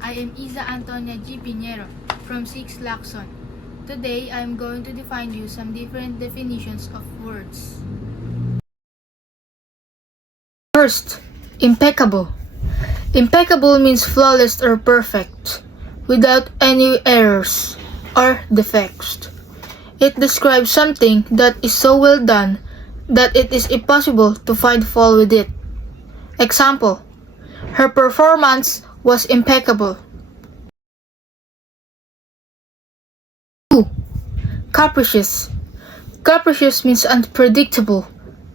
I am Isa Antonia G. Pinheiro from 6 Lacson. Today, I am going to define you some different definitions of words. First, impeccable. Impeccable means flawless or perfect, without any errors or defects. It describes something that is so well done that it is impossible to find fault with it. Example, her performance was impeccable. 2. Capricious. Capricious means unpredictable,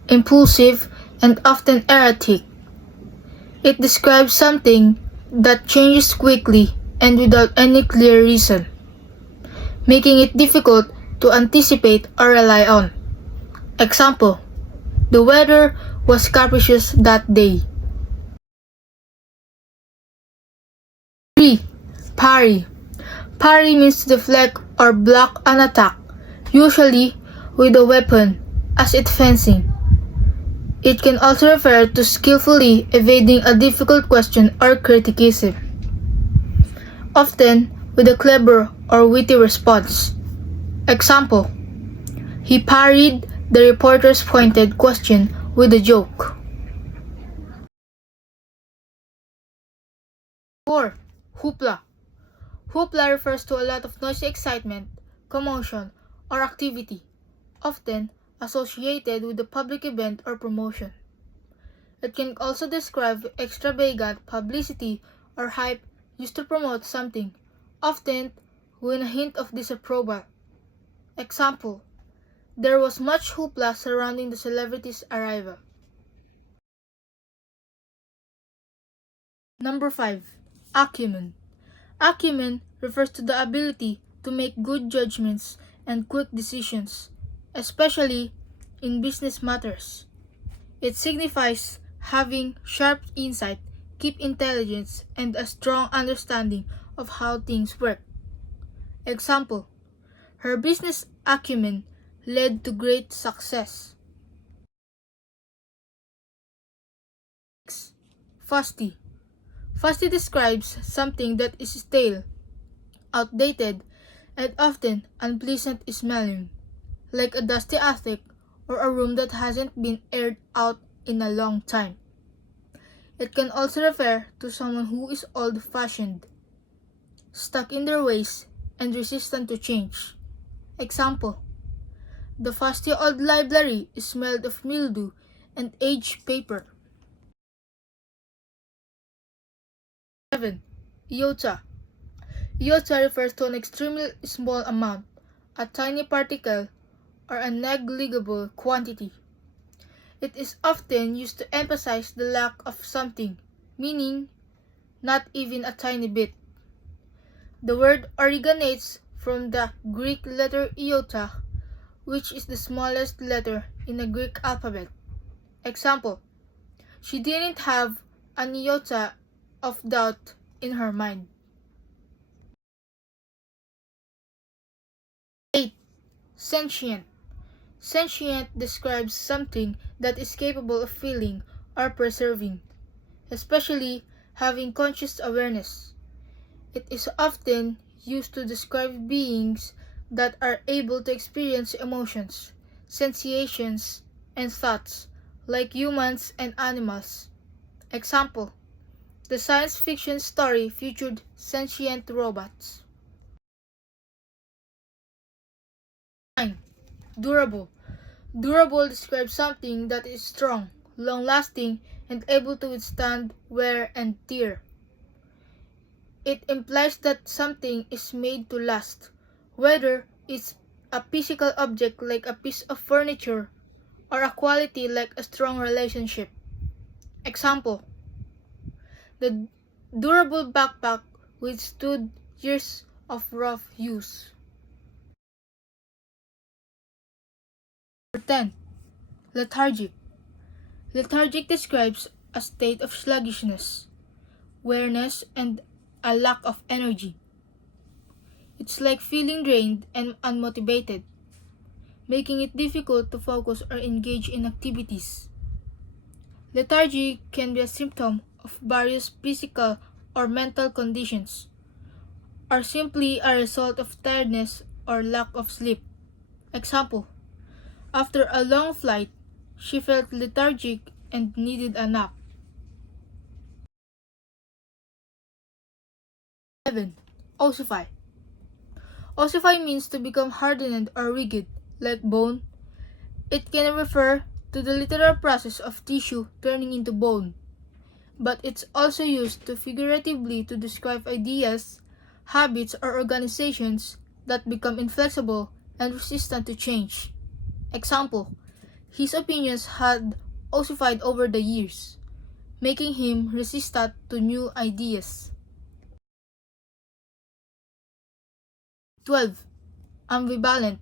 impulsive, and often erratic. It describes something that changes quickly and without any clear reason, making it difficult to anticipate or rely on. Example, the weather was capricious that day. 3. Parry. Parry means to deflect or block an attack, usually with a weapon, as in fencing. It can also refer to skillfully evading a difficult question or criticism, often with a clever or witty response. Example, he parried the reporter's pointed question with a joke. 4. Hoopla. Hoopla refers to a lot of noisy excitement, commotion, or activity, often associated with a public event or promotion. It can also describe extravagant publicity or hype used to promote something, often with a hint of disapproval. Example, there was much hoopla surrounding the celebrity's arrival. Number 5. Acumen. Acumen refers to the ability to make good judgments and quick decisions, especially in business matters. It signifies having sharp insight, deep intelligence, and a strong understanding of how things work. Example, her business acumen led to great success. 6. Fusty. Fusty describes something that is stale, outdated, and often unpleasant smelling, like a dusty attic or a room that hasn't been aired out in a long time. It can also refer to someone who is old-fashioned, stuck in their ways, and resistant to change. Example, the fusty old library smelled of mildew and aged paper. 7. Iota. Iota refers to an extremely small amount, a tiny particle, or a negligible quantity. It is often used to emphasize the lack of something, meaning not even a tiny bit. The word originates from the Greek letter iota, which is the smallest letter in the Greek alphabet. Example, she didn't have an iota of doubt in her mind. 8. Sentient. Sentient describes something that is capable of feeling or perceiving, especially having conscious awareness. It is often used to describe beings that are able to experience emotions, sensations, and thoughts, like humans and animals. Example, the science fiction story featured sentient robots. 9. Durable. Durable describes something that is strong, long-lasting, and able to withstand wear and tear. It implies that something is made to last, whether it's a physical object like a piece of furniture or a quality like a strong relationship. Example, the durable backpack withstood years of rough use. 10. Lethargic. Lethargic describes a state of sluggishness, weariness, and a lack of energy. It's like feeling drained and unmotivated, making it difficult to focus or engage in activities. Lethargy can be a symptom of various physical or mental conditions, are simply a result of tiredness or lack of sleep. Example: after a long flight, she felt lethargic and needed a nap. 7. Ossify. Ossify means to become hardened or rigid, like bone. It can refer to the literal process of tissue turning into bone, but it's also used to figuratively to describe ideas, habits, or organizations that become inflexible and resistant to change. Example: his opinions had ossified over the years, making him resistant to new ideas. 12. Ambivalent.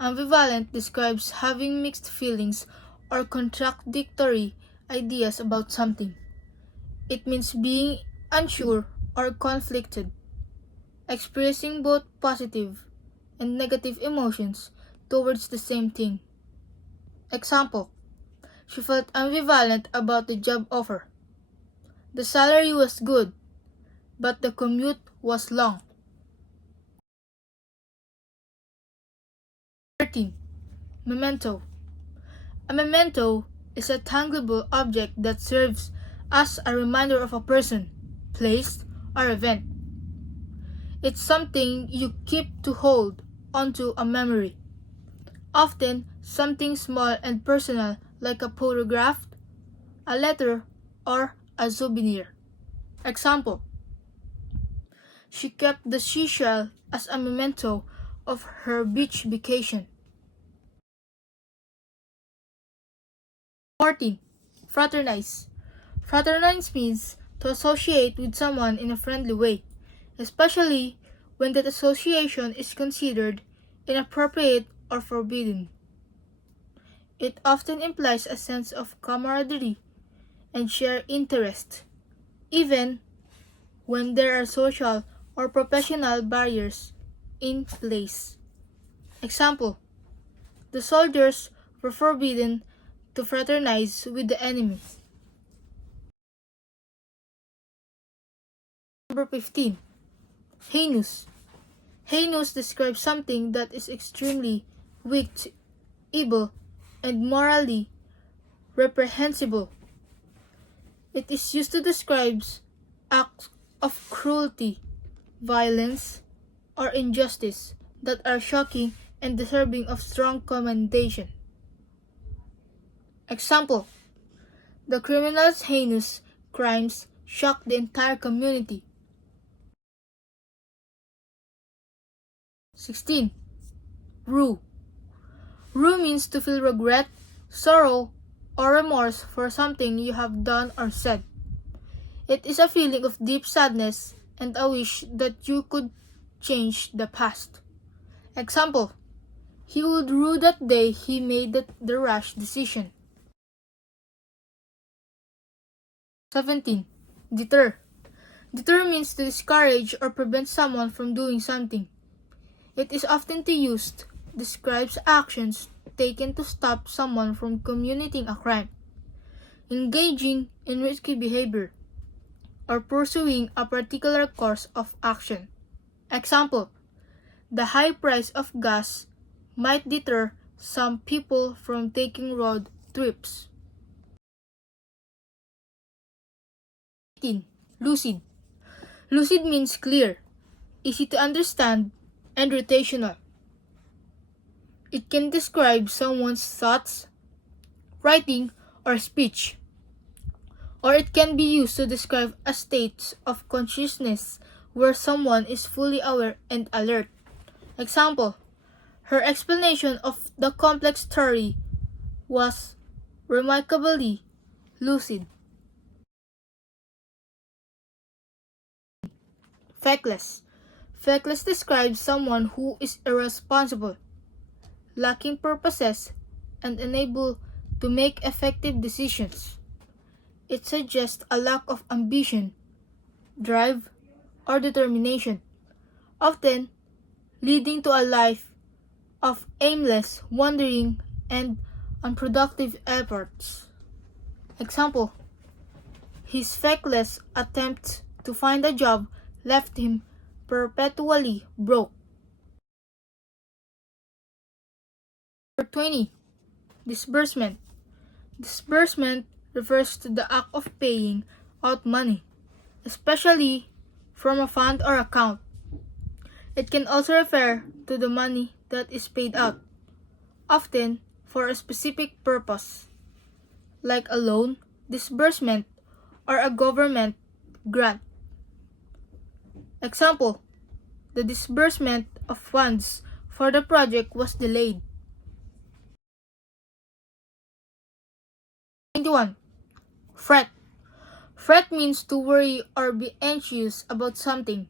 Ambivalent describes having mixed feelings or contradictory ideas about something. It means being unsure or conflicted, expressing both positive and negative emotions towards the same thing. Example: she felt ambivalent about the job offer. The salary was good, but the commute was long. 13. Memento. A memento is a tangible object that serves as a reminder of a person, place, or event. It's something you keep to hold onto a memory. Often something small and personal like a photograph, a letter, or a souvenir. Example: she kept the seashell as a memento of her beach vacation. 14. Fraternize. Fraternize means to associate with someone in a friendly way, especially when that association is considered inappropriate or forbidden. It often implies a sense of camaraderie and shared interest, even when there are social or professional barriers in place. Example: the soldiers were forbidden to fraternize with the enemy. Number 15. Heinous. Heinous describes something that is extremely wicked, evil, and morally reprehensible. It is used to describe acts of cruelty, violence, or injustice that are shocking and deserving of strong commendation. Example: the criminal's heinous crimes shocked the entire community. 16. Rue. Rue means to feel regret, sorrow, or remorse for something you have done or said. It is a feeling of deep sadness and a wish that you could change the past. Example: he would rue that day he made the rash decision. 17. Deter. Deter means to discourage or prevent someone from doing something. It is often used describes actions taken to stop someone from committing a crime, engaging in risky behavior, or pursuing a particular course of action. Example: the high price of gas might deter some people from taking road trips. 18. Lucid. Lucid means clear, easy to understand, and rotational. It can describe someone's thoughts, writing, or speech. Or it can be used to describe a state of consciousness where someone is fully aware and alert. Example: her explanation of the complex story was remarkably lucid. Feckless. Feckless describes someone who is irresponsible, lacking purposes, and unable to make effective decisions. It suggests a lack of ambition, drive, or determination, often leading to a life of aimless wandering and unproductive efforts. Example: his feckless attempt to find a job left him perpetually broke. Number 20. Disbursement. Disbursement refers to the act of paying out money, especially from a fund or account. It can also refer to the money that is paid out, often for a specific purpose, like a loan, disbursement, or a government grant. Example, the disbursement of funds for the project was delayed. 21. Fret. Fret means to worry or be anxious about something.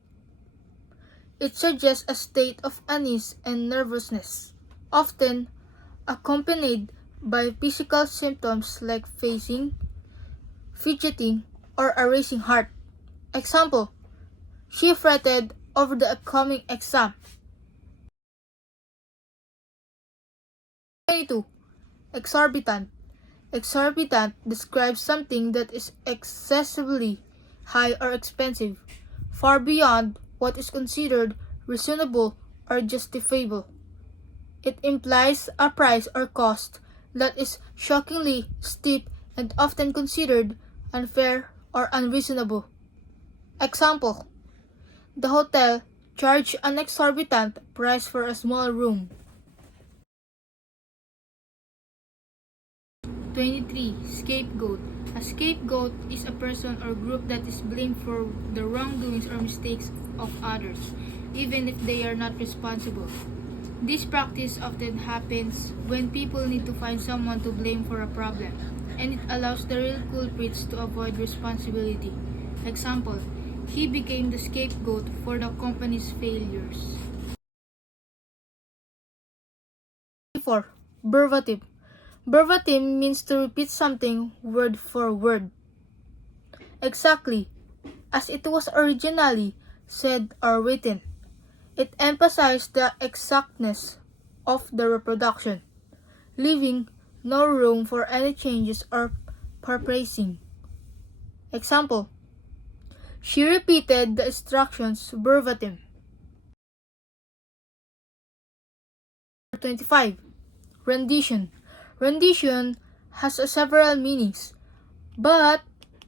It suggests a state of unease and nervousness, often accompanied by physical symptoms like fidgeting, or a racing heart. Example, she fretted over the upcoming exam. 22. Exorbitant. Exorbitant describes something that is excessively high or expensive, far beyond what is considered reasonable or justifiable. It implies a price or cost that is shockingly steep and often considered unfair or unreasonable. Example, the hotel charged an exorbitant price for a small room. 23. Scapegoat. A scapegoat is a person or group that is blamed for the wrongdoings or mistakes of others, even if they are not responsible. This practice often happens when people need to find someone to blame for a problem, and it allows the real culprits to avoid responsibility. Example, he became the scapegoat for the company's failures. 4. Verbatim. Verbatim means to repeat something word for word, exactly as it was originally said or written. It emphasizes the exactness of the reproduction, leaving no room for any changes or paraphrasing. Example, she repeated the instructions verbatim. 25. Rendition. Rendition has several meanings, but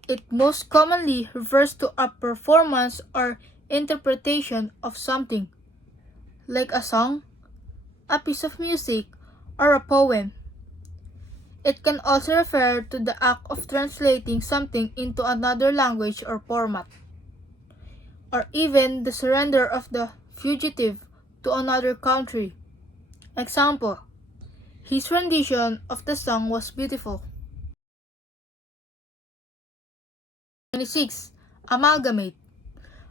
it most commonly refers to a performance or interpretation of something, like a song, a piece of music, or a poem. It can also refer to the act of translating something into another language or format, or even the surrender of the fugitive to another country. Example, his rendition of the song was beautiful. 26. Amalgamate.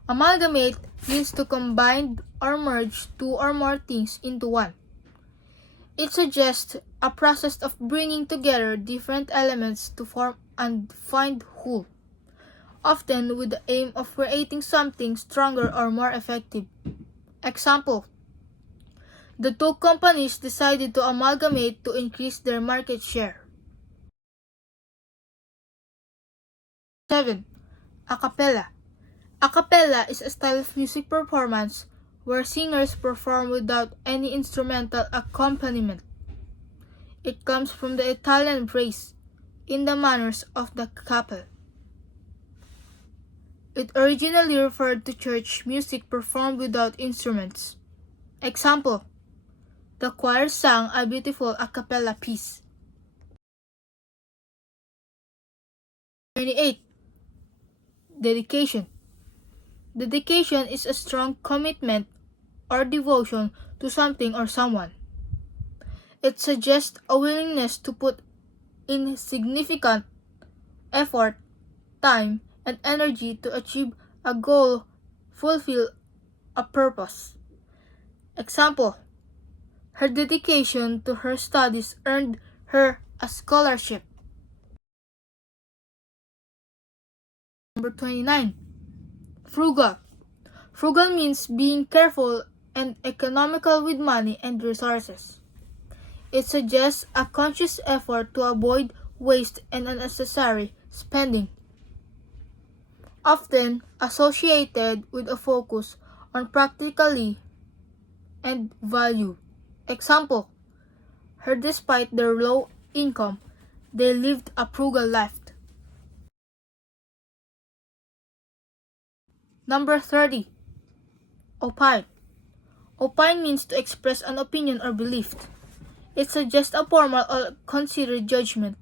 Amalgamate means to combine or merge two or more things into one. It suggests a process of bringing together different elements to form and find whole, often with the aim of creating something stronger or more effective. Example, the two companies decided to amalgamate to increase their market share. 7. A cappella. A cappella is a style of music performance where singers perform without any instrumental accompaniment. It comes from the Italian phrase, in the manners of the cappella. It originally referred to church music performed without instruments. Example, the choir sang a beautiful a cappella piece. 28. Dedication. Dedication is a strong commitment or devotion to something or someone. It suggests a willingness to put in significant effort, time, and energy to achieve a goal, fulfill a purpose. Example, her dedication to her studies earned her a scholarship. Number 29. Frugal. Frugal means being careful and economical with money and resources. It suggests a conscious effort to avoid waste and unnecessary spending, often associated with a focus on practicality and value. Example, her despite their low income, they lived a frugal life. Number 30. Opine. Opine means to express an opinion or belief. It suggests a formal or considered judgment,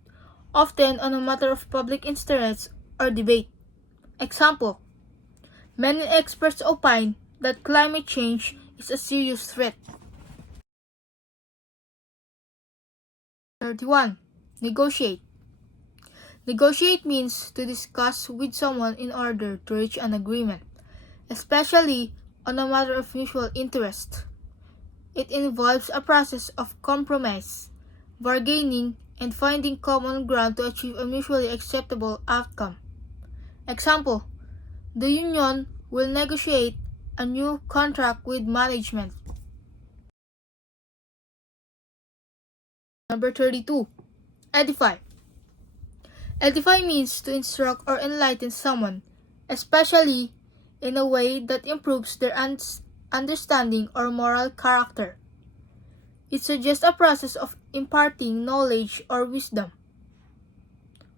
often on a matter of public interest or debate. Example, many experts opine that climate change is a serious threat. 31. Negotiate. Negotiate means to discuss with someone in order to reach an agreement, especially on a matter of mutual interest. It involves a process of compromise, bargaining, and finding common ground to achieve a mutually acceptable outcome. Example, the union will negotiate a new contract with management. Number 32. Edify. Edify means to instruct or enlighten someone, especially in a way that improves their understanding or moral character. It suggests a process of imparting knowledge or wisdom,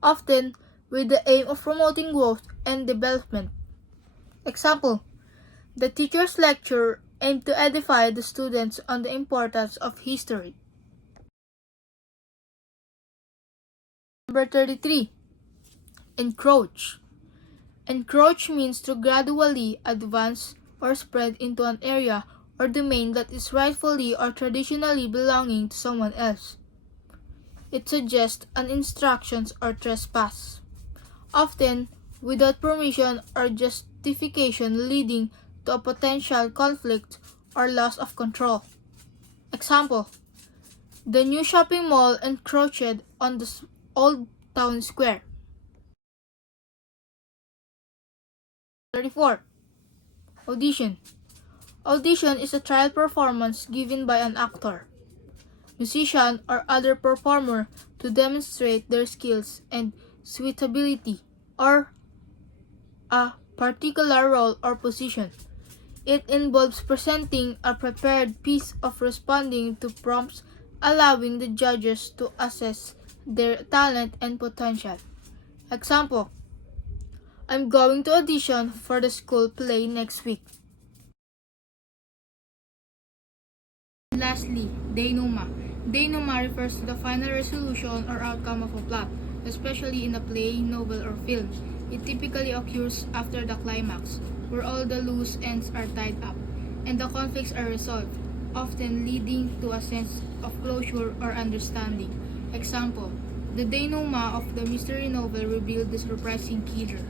often with the aim of promoting growth and development. Example, the teacher's lecture aimed to edify the students on the importance of history. Number 33. Encroach. Encroach means to gradually advance or spread into an area or domain that is rightfully or traditionally belonging to someone else. It suggests an instruction or trespass, often without permission or justification, leading to a potential conflict or loss of control. Example, the new shopping mall encroached on the old town square. 34. Audition. Audition is a trial performance given by an actor, musician, or other performer to demonstrate their skills and suitability or a particular role or position. It involves presenting a prepared piece of responding to prompts, allowing the judges to assess their talent and potential. Example, I'm going to audition for the school play next week. Lastly, denouement. Denouement refers to the final resolution or outcome of a plot, especially in a play, novel, or film. It typically occurs after the climax, where all the loose ends are tied up, and the conflicts are resolved, often leading to a sense of closure or understanding. Example, the denouement of the mystery novel revealed the surprising killer.